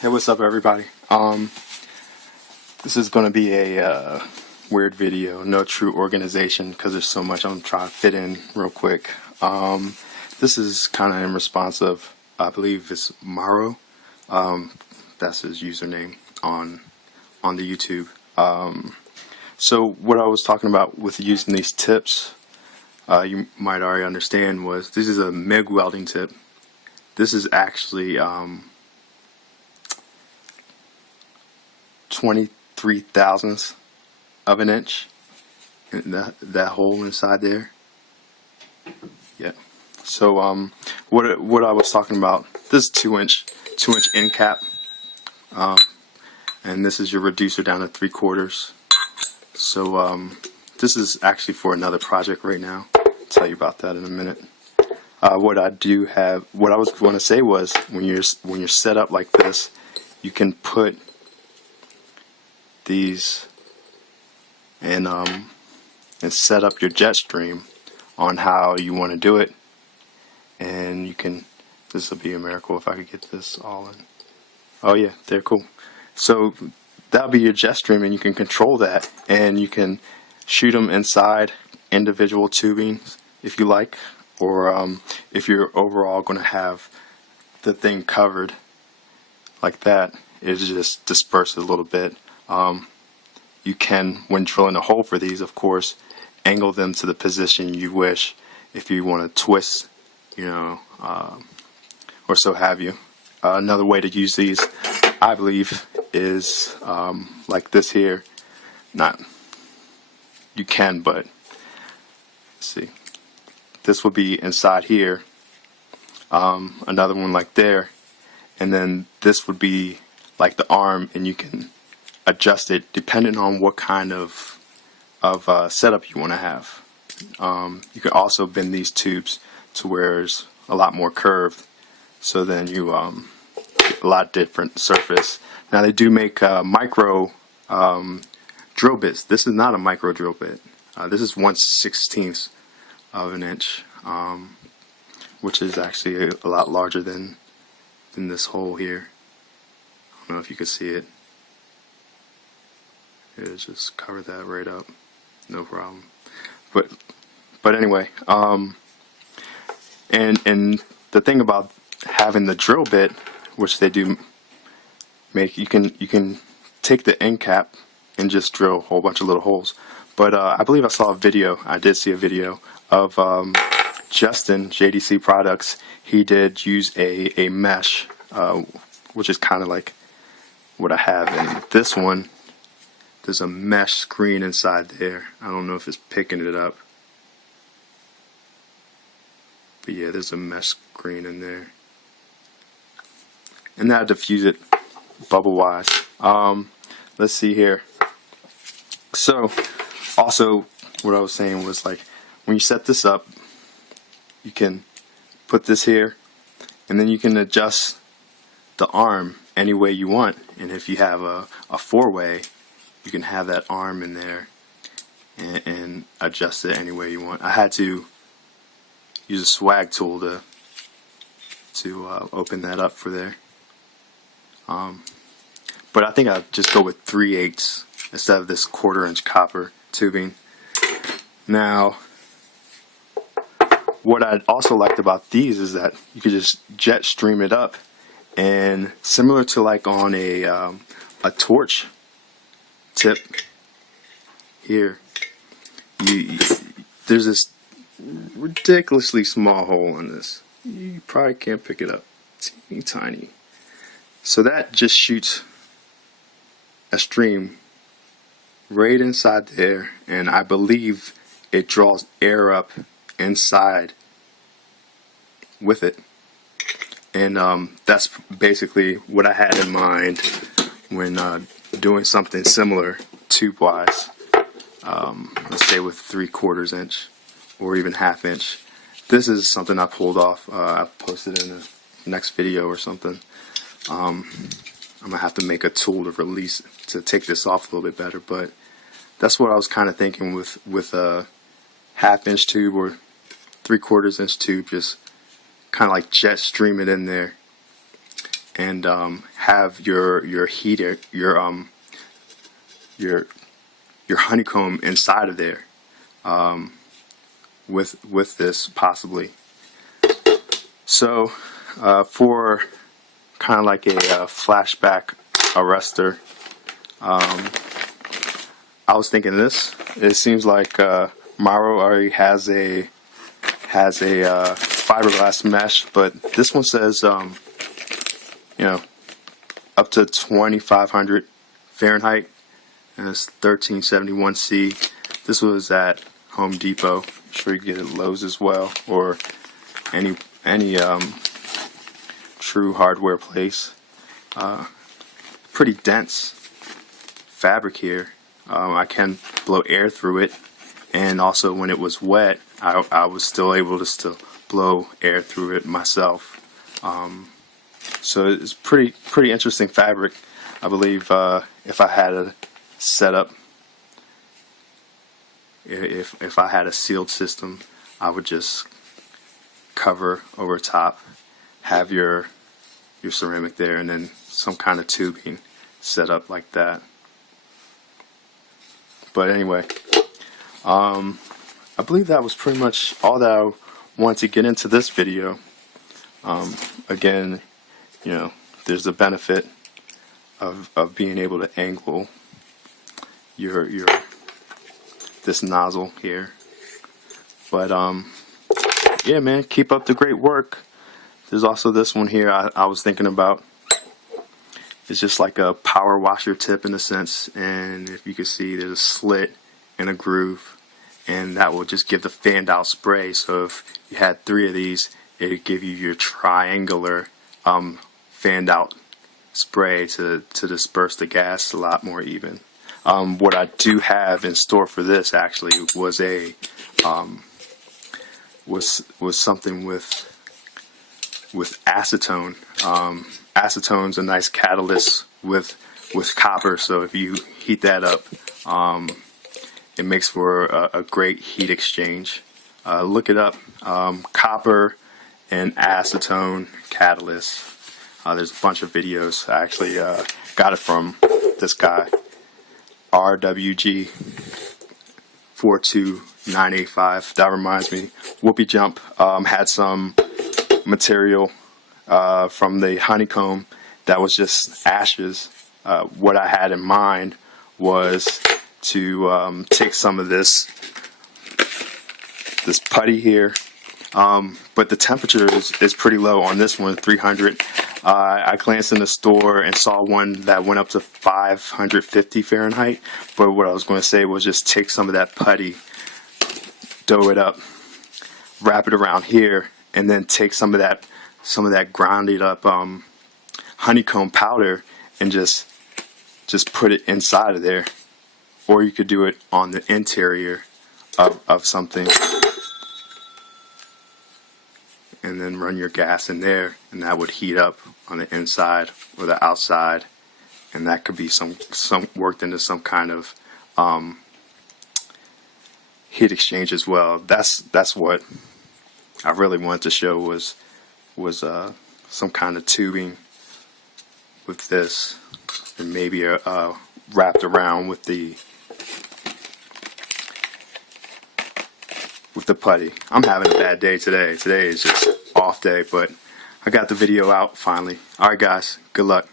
Hey, what's up, everybody? This is going to be a weird video, no true organization, because there's so much I'm trying to fit in real quick. This is kind of in response of, I believe it's Maro. That's his username on the YouTube. So what I was talking about with using these tips, you might already understand, was this is a MIG welding tip. This is actually 23 thousandths of an inch, and that hole inside there. Yeah. So what I was talking about, this is 2-inch end cap, and this is your reducer down to 3/4. So this is actually for another project right now. I'll tell you about that in a minute. What I was going to say was, when you're set up like this, you can put these and set up your jet stream on how you want to do it, and you can. This will be a miracle if I could get this all in. Oh yeah, they're cool. So that'll be your jet stream, and you can control that, and you can shoot them inside individual tubings if you like, or if you're overall going to have the thing covered like that, it's just dispersed a little bit. You can, when drilling a hole for these, of course, angle them to the position you wish, if you want to twist, or so have you. Another way to use these, I believe, is like this here. Not, you can, but let's see. This will be inside here. Another one like there, and then this would be like the arm, and you can adjust it depending on what kind of setup you want to have. You can also bend these tubes to where it's a lot more curved, so then you get a lot different surface. Now they do make micro drill bits. This is not a micro drill bit. This is 1/16 of an inch, which is actually a lot larger than this hole here. I don't know if you can see it. It'll just cover that right up, no problem. But anyway, and the thing about having the drill bit, which they do make, you can take the end cap and just drill a whole bunch of little holes. But I believe I saw a video. I did see a video of Justin, JDC Products. He did use a mesh, which is kind of like what I have in this one. There's a mesh screen inside there. I don't know if it's picking it up, but yeah, there's a mesh screen in there, and that'll diffuse it bubble wise. Let's see here. So also, what I was saying was, like, when you set this up, you can put this here, and then you can adjust the arm any way you want. And if you have a 4-way, you can have that arm in there and adjust it any way you want. I had to use a swag tool to open that up for there. But I think I'll just go with 3/8 instead of this 1/4-inch copper tubing. Now, what I also liked about these is that you could just jet stream it up, and similar to like on a torch tip here, there's this ridiculously small hole in this. You probably can't pick it up. Teeny tiny. So that just shoots a stream right inside there, and I believe it draws air up inside with it. And that's basically what I had in mind when doing something similar tube wise. Let's say with 3/4 inch or even 1/2 inch. This is something I pulled off. I posted in the next video or something. I'm gonna have to make a tool to release to take this off a little bit better, but that's what I was kind of thinking with a 1/2 inch tube or 3/4 inch tube. Just kind of like jet stream it in there, and have your heater, your honeycomb inside of there, with this possibly. So for kind of like a flashback arrestor, I was thinking this. It seems like Maro already has a fiberglass mesh, but this one says you know, up to 2,500 Fahrenheit, and it's 1371 C. This was at Home Depot. I'm sure you can get it at Lowe's as well, or any true hardware place. Pretty dense fabric here. I can blow air through it, and also when it was wet, I was still able to still blow air through it myself. So it's pretty interesting fabric. I believe if I had a setup, if I had a sealed system, I would just cover over top, have your ceramic there, and then some kind of tubing set up like that. But anyway, I believe that was pretty much all that I wanted to get into this video. Again, you know, there's a benefit of being able to angle your this nozzle here. But yeah, man, keep up the great work. There's also this one here I was thinking about. It's just like a power washer tip in a sense, and if you can see, there's a slit and a groove, and that will just give the fanned out spray. So if you had 3 of these, it would give you your triangular fanned out spray to disperse the gas a lot more even. What I do have in store for this actually was a was something with acetone. Acetone's a nice catalyst with copper, so if you heat that up, it makes for a great heat exchange. Look it up, copper and acetone catalyst. There's a bunch of videos. I actually got it from this guy, RWG42985. That reminds me, Whoopie Jump had some material from the honeycomb that was just ashes. What I had in mind was to take some of this putty here, but the temperature is pretty low on this one, 300. I glanced in the store and saw one that went up to 550 Fahrenheit, but what I was going to say was just take some of that putty, dough it up, wrap it around here, and then take some of that grounded up honeycomb powder and just put it inside of there. Or you could do it on the interior of something, and then run your gas in there, and that would heat up on the inside or the outside, and that could be some worked into some kind of heat exchange as well. That's what I really wanted to show was some kind of tubing with this, and maybe wrapped around with the putty. I'm having a bad day today. Today is just off day, but I got the video out finally. Alright guys, good luck.